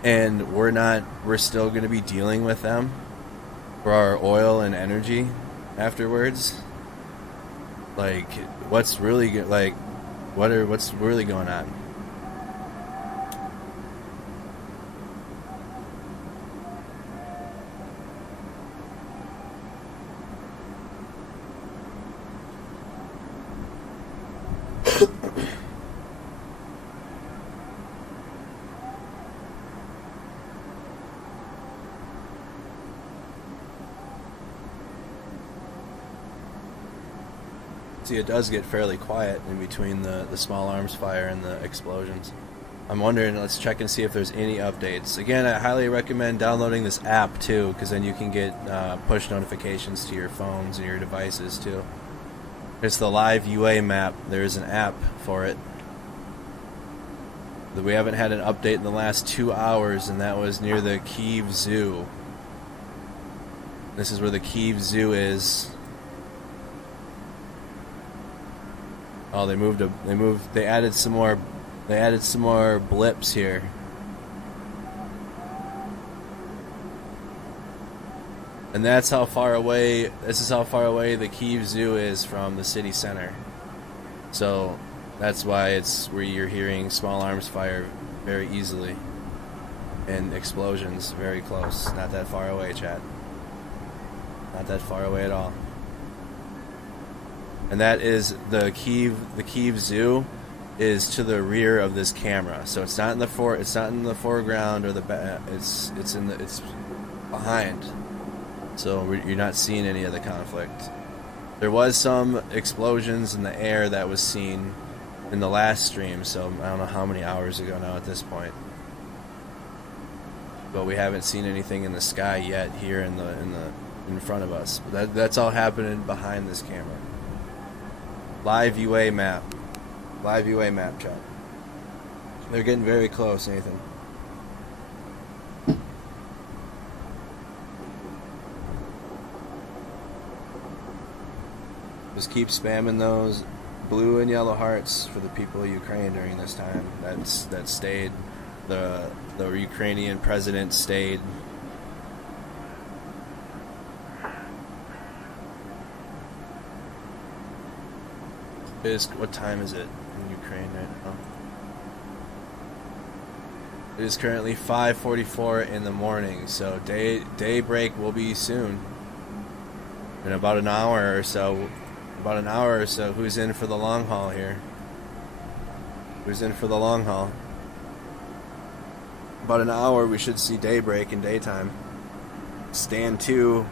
and we're still going to be dealing with them for our oil and energy afterwards, like what's really what's really going on? See, it does get fairly quiet in between the small arms fire and the explosions. I'm wondering, let's check and see if there's any updates. Again, I highly recommend downloading this app too, because then you can get push notifications to your phones and your devices too. It's the Live UA map. There's an app for it. We haven't had an update in the last 2 hours, and that was near the Kyiv Zoo. This is where the Kyiv Zoo is. Oh, they added some more blips here. And this is how far away the Kyiv Zoo is from the city center. So that's why it's where you're hearing small arms fire very easily and explosions very close. Not that far away, chat. Not that far away at all. And that is the Kyiv Zoo is to the rear of this camera, so it's not in the foreground or it's behind. So you're not seeing any of the conflict. There was some explosions in the air that was seen in the last stream, so I don't know how many hours ago now at this point. But we haven't seen anything in the sky yet here in front of us. But that's all happening behind this camera. Live UA map. Live UA map, chat. They're getting very close, Nathan. Just keep spamming those blue and yellow hearts for the people of Ukraine during this time. That stayed. The Ukrainian president stayed. What time is it in Ukraine right now? It is currently 5:44 in the morning, so daybreak will be soon. In about an hour or so. Who's in for the long haul here? Who's in for the long haul? About an hour, we should see daybreak and daytime. Stand 2.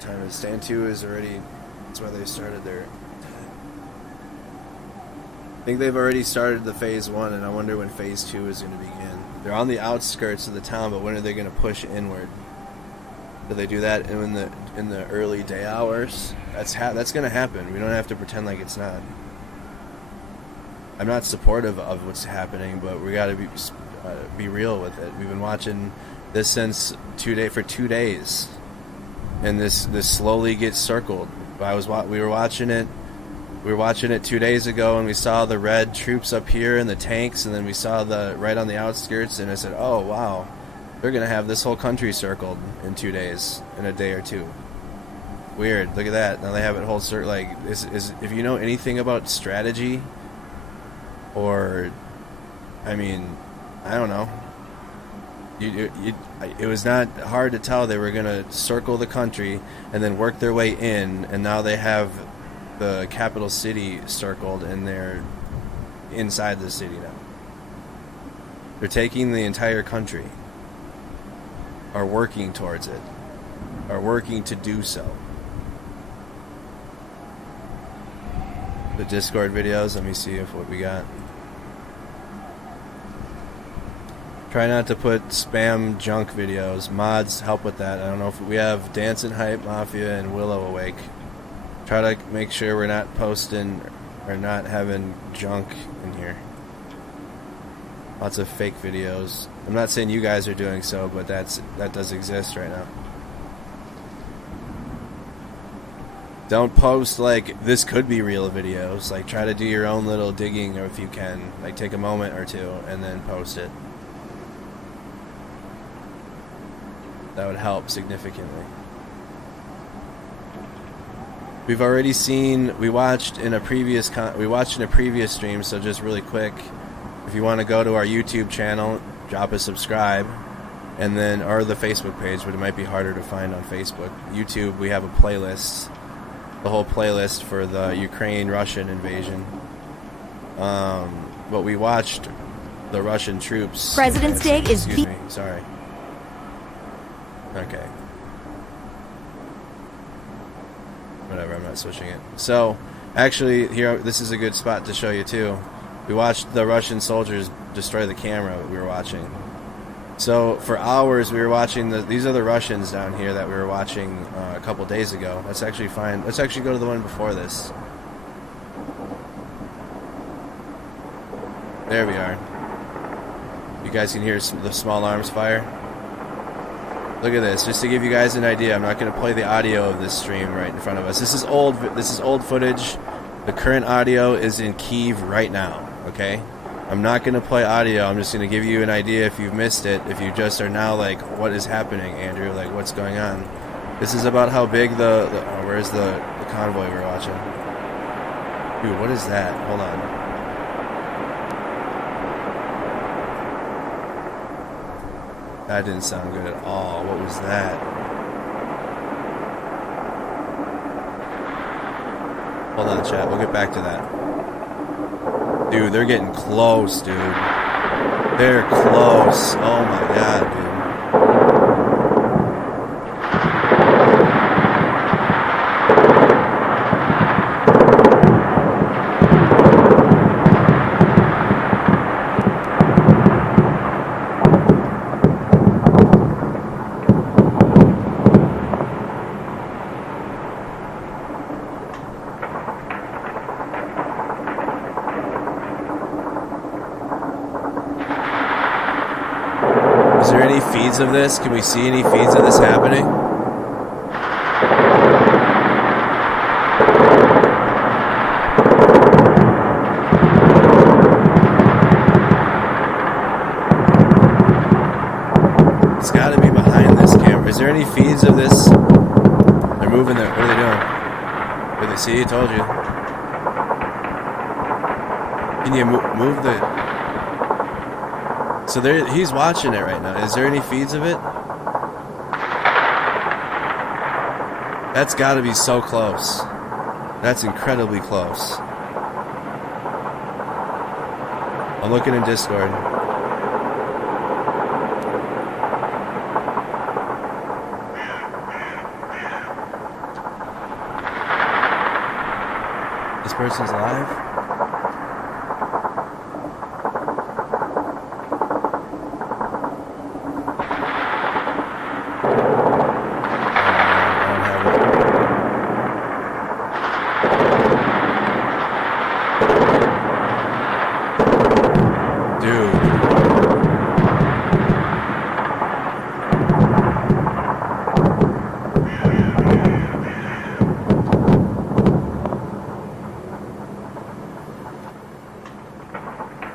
Time is Stand 2 is already. That's why they started their. I think they've already started the phase 1, and I wonder when phase 2 is going to begin. They're on the outskirts of the town, but when are they going to push inward? Do they do that in the early day hours? That's gonna happen. We don't have to pretend like it's not. I'm not supportive of what's happening, but we got to be real with it. We've been watching this since 2 days, and this slowly gets circled. We were watching it. We were watching it 2 days ago, and we saw the red troops up here and the tanks, and then we saw the right on the outskirts, and I said, "Oh wow, they're gonna have this whole country circled in 2 days, in a day or two." Weird. Look at that. Now they have it whole circle. Like, if you know anything about strategy, or, I mean, I don't know. It was not hard to tell they were gonna circle the country and then work their way in, and now they have the capital city circled, and they're inside the city now. They're taking the entire country, are working towards it, are working to do so. The Discord videos, let me see what we got. Try not to put spam junk videos. Mods help with that. I don't know if we have Dance and Hype, Mafia, and Willow awake. Try to make sure we're not posting or not having junk in here. Lots of fake videos. I'm not saying you guys are doing so, but that does exist right now. Don't post like this could be real videos. Like, try to do your own little digging, or if you can, like, take a moment or two and then post it. That would help significantly. We've already seen. We watched in a previous stream. So just really quick, if you want to go to our YouTube channel, drop a subscribe, and then or the Facebook page, but it might be harder to find on Facebook. YouTube, we have a playlist, the whole playlist for the Ukraine-Russian invasion. But we watched the Russian troops. President's Day is. Excuse me. Sorry. Okay. Whatever, I'm not switching it. So, actually, here, this is a good spot to show you, too. We watched the Russian soldiers destroy the camera that we were watching. So, for hours, we were watching these are the Russians down here that we were watching a couple days ago. Let's actually go to the one before this. There we are. You guys can hear the small arms fire. Look at this, just to give you guys an idea. I'm not going to play the audio of this stream right in front of us. This is old footage. The current audio is in Kyiv right now, okay? I'm not going to play audio. I'm just going to give you an idea if you've missed it. If you just are now like, what is happening, Andrew? Like, what's going on? This is about how big where's the convoy we're watching? Dude, what is that? Hold on. That didn't sound good at all. What was that? Hold on, chat. We'll get back to that. Dude, they're getting close, dude. They're close. Oh my god, dude. Of this? Can we see any feeds of this happening? It's got to be behind this camera. Is there any feeds of this? They're moving there. What are they doing? Did they see? I told you. Can you move the... So he's watching it right now. Is there any feeds of it? That's got to be so close. That's incredibly close. I'm looking in Discord. This person's live?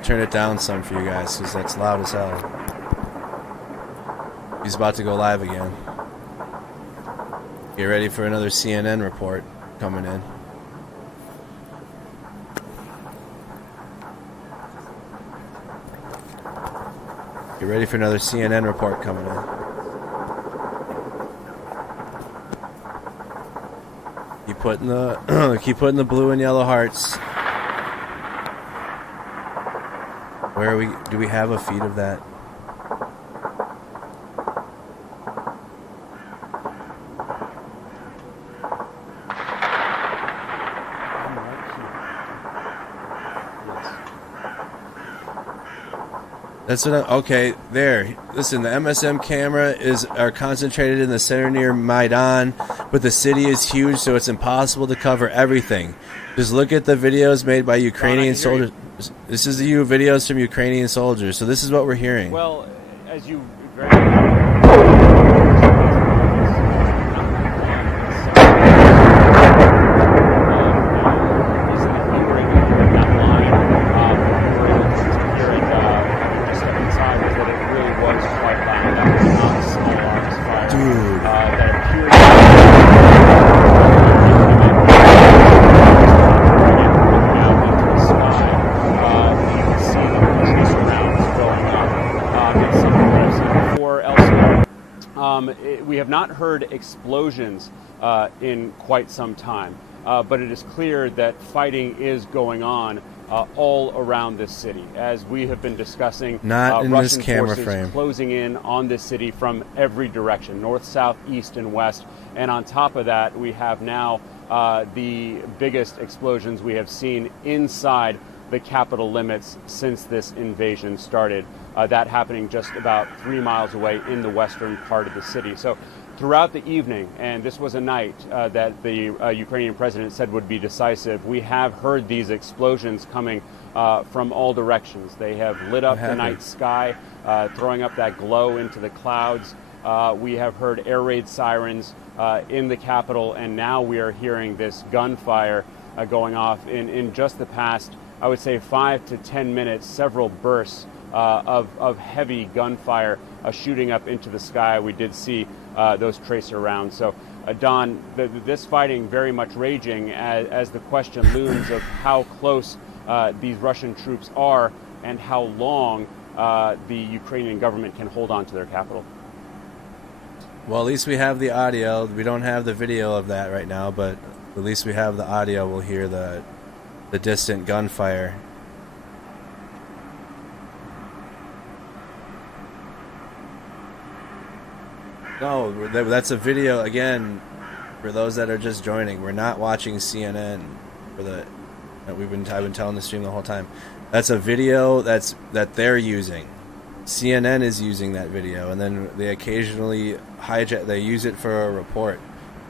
turn it down some for you guys because that's loud as hell. He's about to go live again. Get ready for another CNN report coming in. Get ready for another CNN report coming in. Keep putting the blue and yellow hearts. Where are we? Do we have a feed of that? That's what okay, there. Listen, the MSM camera are concentrated in the center near Maidan, but the city is huge, so it's impossible to cover everything. Just look at the videos made by Ukrainian soldiers. This is the videos from Ukrainian soldiers, so this is what we're hearing. Well, as you very we have not heard explosions in quite some time, but it is clear that fighting is going on all around this city. As we have been discussing, not in Russian this camera forces frame, closing in on this city from every direction, north, south, east, and west. And on top of that, we have now the biggest explosions we have seen inside the capital limits since this invasion started. That happening just about 3 miles away in the western part of the city. So throughout the evening, and this was a night that the Ukrainian president said would be decisive, we have heard these explosions coming from all directions. They have lit up the night sky, throwing up that glow into the clouds. We have heard air raid sirens in the capital, and now we are hearing this gunfire going off in just the past, I would say, 5 to 10 minutes, several bursts of heavy gunfire shooting up into the sky. We did see those tracer rounds. So, Don, this fighting very much raging as the question looms of how close these Russian troops are and how long the Ukrainian government can hold on to their capital. Well, at least we have the audio. We don't have the video of that right now, but at least we have the audio. We'll hear the distant gunfire. No, that's a video again. For those that are just joining, we're not watching CNN. I've been telling the stream the whole time. That's a video that they're using. CNN is using that video, and then they occasionally they use it for a report.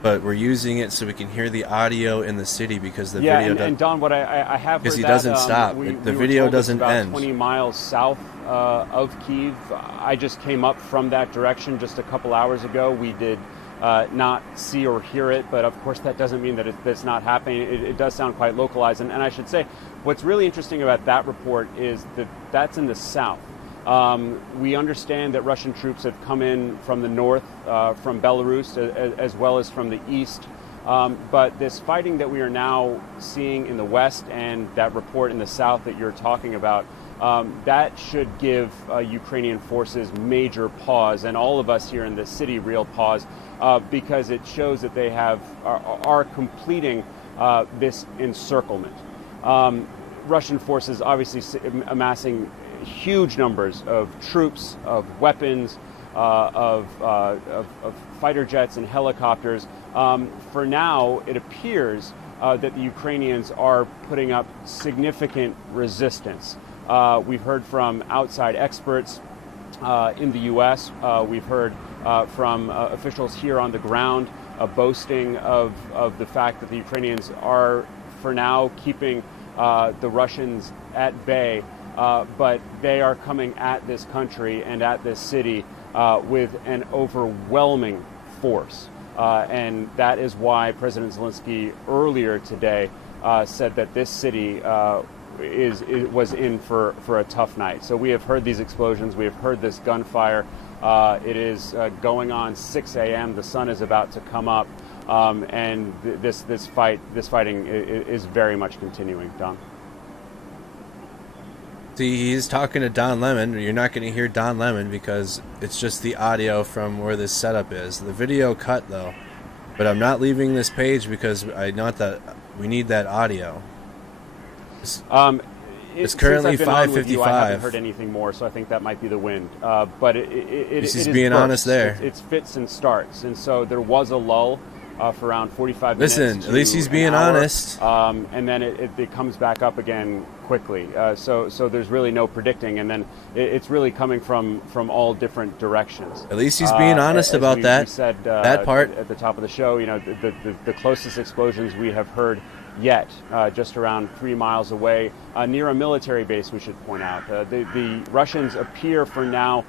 But we're using it so we can hear the audio in the city because the video doesn't. And Don, what I have because heard he doesn't stop. The video doesn't about end. 20 miles south of Kyiv. I just came up from that direction just a couple hours ago. We did not see or hear it, but of course that doesn't mean that it's not happening. It does sound quite localized, and I should say, what's really interesting about that report is that that's in the south. We understand that Russian troops have come in from the north, from Belarus, as well as from the east. But this fighting that we are now seeing in the west and that report in the south that you're talking about, that should give Ukrainian forces major pause, and all of us here in the city real pause, because it shows that they are completing this encirclement. Russian forces obviously amassing huge numbers of troops, of weapons, of fighter jets and helicopters. For now, it appears that the Ukrainians are putting up significant resistance. We've heard from outside experts in the U.S. We've heard from officials here on the ground boasting of the fact that the Ukrainians are, for now, keeping the Russians at bay. But they are coming at this country and at this city with an overwhelming force. And that is why President Zelenskyy earlier today said that this city was in for a tough night. So we have heard these explosions. We have heard this gunfire. It is going on 6 a.m. The sun is about to come up, and this fighting is very much continuing. Don. See, he's talking to Don Lemon. You're not going to hear Don Lemon because it's just the audio from where this setup is. The video cut though, but I'm not leaving this page because I know that we need that audio. It's currently 5:55. I haven't heard anything more, so I think that might be the wind. But it He's is being bursts. honest there. It's fits and starts, and so there was a lull for around 45 minutes. Listen, at least he's being honest. And then it comes back up again quickly. So there's really no predicting, and then it's really coming from all different directions. At least he's being honest about that. We said that part at the top of the show. You know, the closest explosions we have heard yet, just around 3 miles away, near a military base, we should point out. The Russians appear for now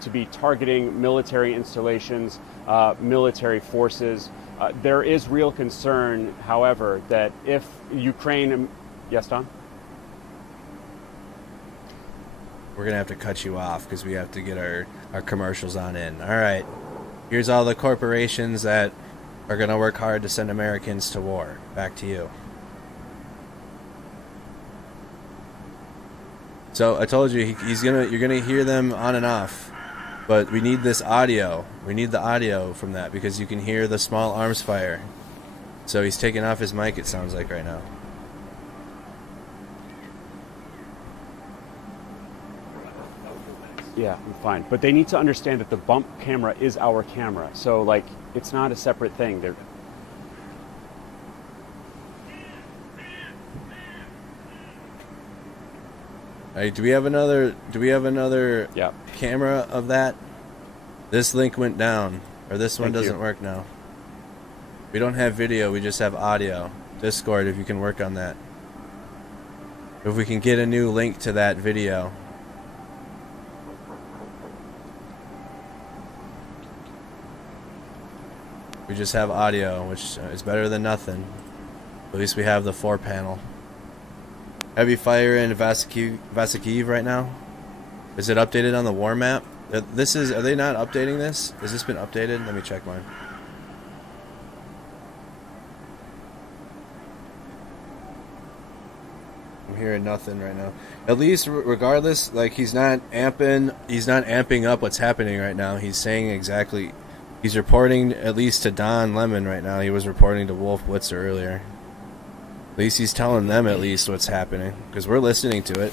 to be targeting military installations, military forces. There is real concern, however, that if Ukraine... Yes, Don? We're going to have to cut you off because we have to get our commercials on in. All right. Here's all the corporations that are going to work hard to send Americans to war. Back to you. So I told you you're gonna hear them on and off, but we need this audio. We need the audio from that because you can hear the small arms fire. So he's taking off his mic. It sounds like right now. Yeah, I'm fine. But they need to understand that the bump camera is our camera. So, like, it's not a separate thing. They're... All right, do we have another Yeah. camera of that? This link went down, or this one Thank doesn't you. work now. We don't have video, we just have audio. Discord, if you can work on that. If we can get a new link to that video. We just have audio, which is better than nothing. At least we have the 4-panel. Heavy fire in Kyiv right now. Is it updated on the war map? Are they not updating this? Has this been updated? Let me check mine. I'm hearing nothing right now. At least, regardless, like he's not amping up what's happening right now. He's saying exactly. He's reporting at least to Don Lemon right now. He was reporting to Wolf Blitzer earlier. At least he's telling them at least what's happening because we're listening to it.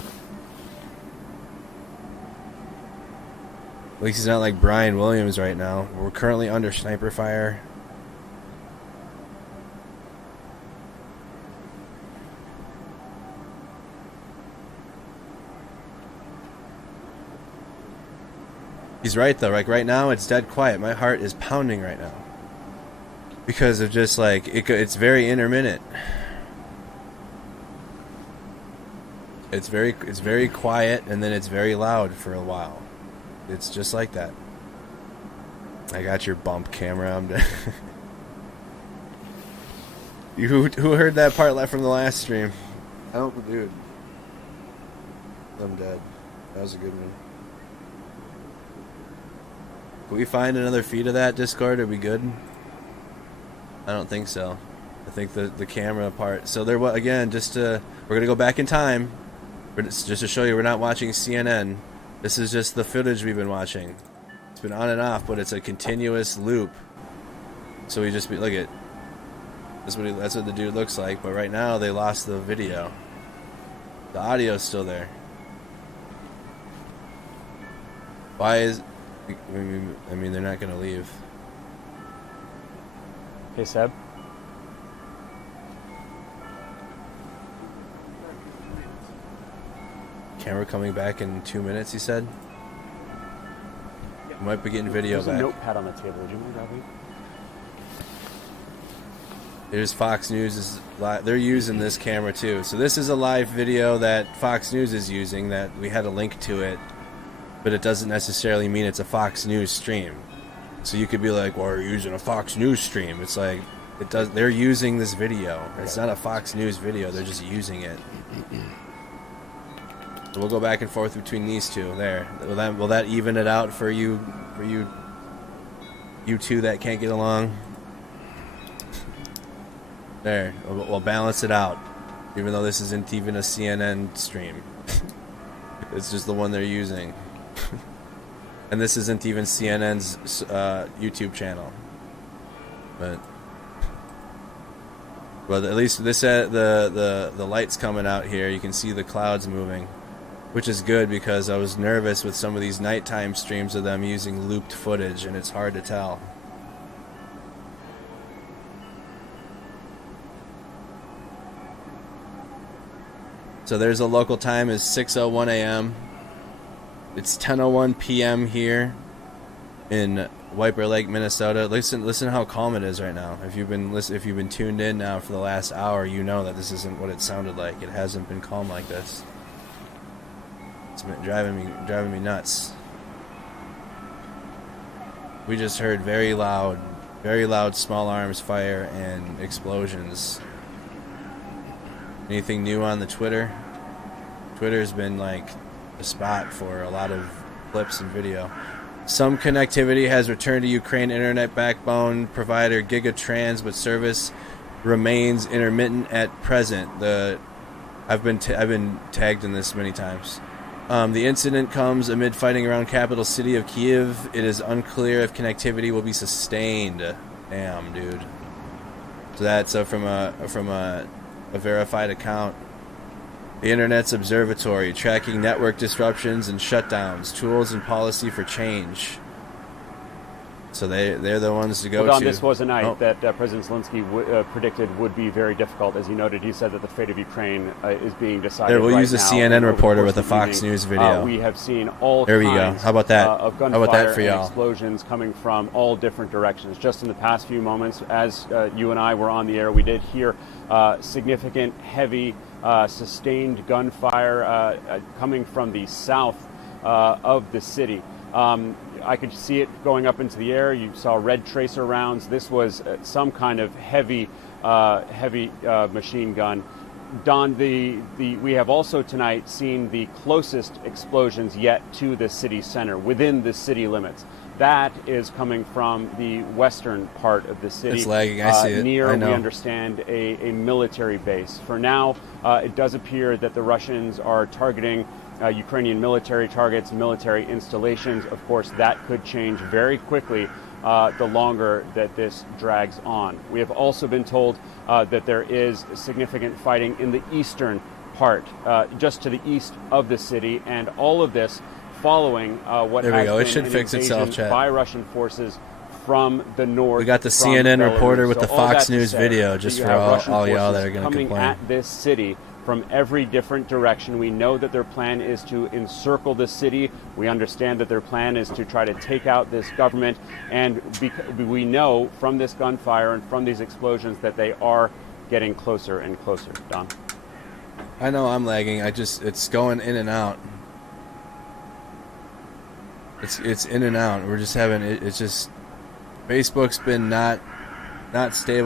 At least he's not like Brian Williams right now. We're currently under sniper fire. He's right though. Like right now, it's dead quiet. My heart is pounding right now because of just like it's very intermittent. It's very quiet and then it's very loud for a while. It's just like that. I got your bump camera. I'm dead. Who heard that part from the last stream? I don't, dude. I'm dead. That was a good one. Can we find another feed of that, Discord? Are we good? I don't think so. I think the camera part. So there, again, we're gonna go back in time. Just to show you, we're not watching CNN. This is just the footage we've been watching. It's been on and off, but it's a continuous loop. So we just look at. That's what the dude looks like. But right now they lost the video. The audio's still there. Why is? I mean, they're not gonna leave. Hey, Seb. Camera coming back in 2 minutes, he said. We might be getting video There's back. a notepad on the table. Would you mind grabbing it? There's Fox News. They're using this camera too. So this is a live video that Fox News is using that we had a link to it. But it doesn't necessarily mean it's a Fox News stream. So you could be like, well, we're using a Fox News stream. It's like, they're using this video. It's not a Fox News video. They're just using it. So we'll go back and forth between these two. There. Will that even it out for you two that can't get along? There. We'll balance it out. Even though this isn't even a CNN stream. It's just the one they're using. And this isn't even CNN's YouTube channel. But at least this the light's coming out here. You can see the clouds moving, which is good because I was nervous with some of these nighttime streams of them using looped footage, and it's hard to tell. So there's a local time is 6:01 a.m. It's 10:01 p.m. here in Wiper Lake, Minnesota. Listen how calm it is right now. If you've been tuned in now for the last hour, you know that this isn't what it sounded like. It hasn't been calm like this. It's been driving me nuts. We just heard very loud small arms fire and explosions. Anything new on the Twitter? Twitter's been like a spot for a lot of clips and video. Some connectivity has returned to Ukraine internet backbone provider Gigatrans, but service remains intermittent at present. I've been tagged in this many times. The incident comes amid fighting around capital city of Kiev. It is unclear if connectivity will be sustained. Damn, dude. So that's from a verified account. The Internet's Observatory, tracking network disruptions and shutdowns, tools and policy for change. So they're the ones to go Don, to. this was a night that President Zelenskyy predicted would be very difficult. As he noted, he said that the fate of Ukraine is being decided There, we'll right use a now. CNN reporter with a the Fox evening, News video. We have seen all there we kinds go. How about that? Of gunfire How about that for and y'all? explosions coming from all different directions. Just in the past few moments, as you and I were on the air, we did hear significant, heavy, sustained gunfire coming from the south of the city. I could see it going up into the air. You saw red tracer rounds. This was some kind of heavy machine gun. Don, we have also tonight seen the closest explosions yet to the city center, within the city limits. That is coming from the western part of the city. It's lagging. I see it. Near, I know. we understand, a military base. For now, it does appear that the Russians are targeting Ukrainian military targets, military installations. Of course, that could change very quickly the longer that this drags on. We have also been told that there is significant fighting in the eastern part, just to the east of the city, and all of this following what There we has go. It been should an fix itself, invasion chat. by Russian forces from the north. We got the from CNN Belarus. reporter with So the all Fox that to News say video, that just you for have Russian all y'all that forces are going to coming complain. at this city from every different direction. We know that their plan is to encircle the city. We understand that their plan is to try to take out this government. And we know from this gunfire and from these explosions that they are getting closer and closer. Don? I know I'm lagging. It's going in and out. It's in and out. We're just having it's just Facebook's been not stable.